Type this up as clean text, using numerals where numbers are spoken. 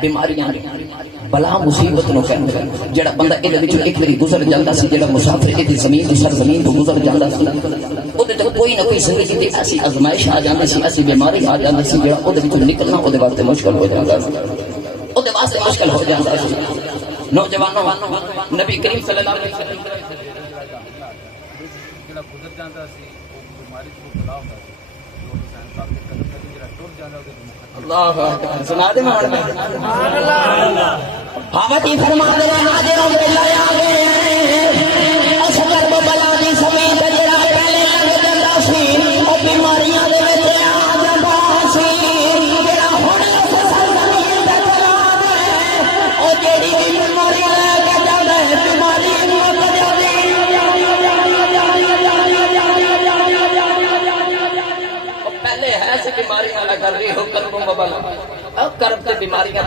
بیماریاں بلا مصیبت نو کہندے جڑا بندہ اے وچ ایک واری گزر جاندا سی جڑا مسافر اے زمین دی سرزمین تو گزر جاندا سی اودے تے کوئی نہ کوئی زندگی دی ایسی آزمائش آ جاندی سی ایسی بیماری آ جاندی سی جڑا اودے وچ نکلنا اودے واسطے مشکل ہو جاندا سی اودے واسطے مشکل ہو جاندا سی نوجوانوں نبی کریم صلی اللہ علیہ وسلم جڑا گزر جاندا سی او بیماری تو بلا ہوندا سی جو حسین صاحب دے قدم تے جڑا ٹر جاندا اودے اللہ اکبر سنا دے مولانا سبحان اللہ حاوتی فرما دے نادے او لے آگے اس کرب بلا دی سمیت جڑا پہلے لگ جاندا سی او بیماریاں دے وچ آ جاندا سی جڑا ہن اس سرزمین تے چلا دے او جڑی بیماری لے کے جاندا ہے بیماری مک جاندی پہلے ہے سی بیماری والا کر رہی ہو کرب بلا اب کرب تے بیماریاں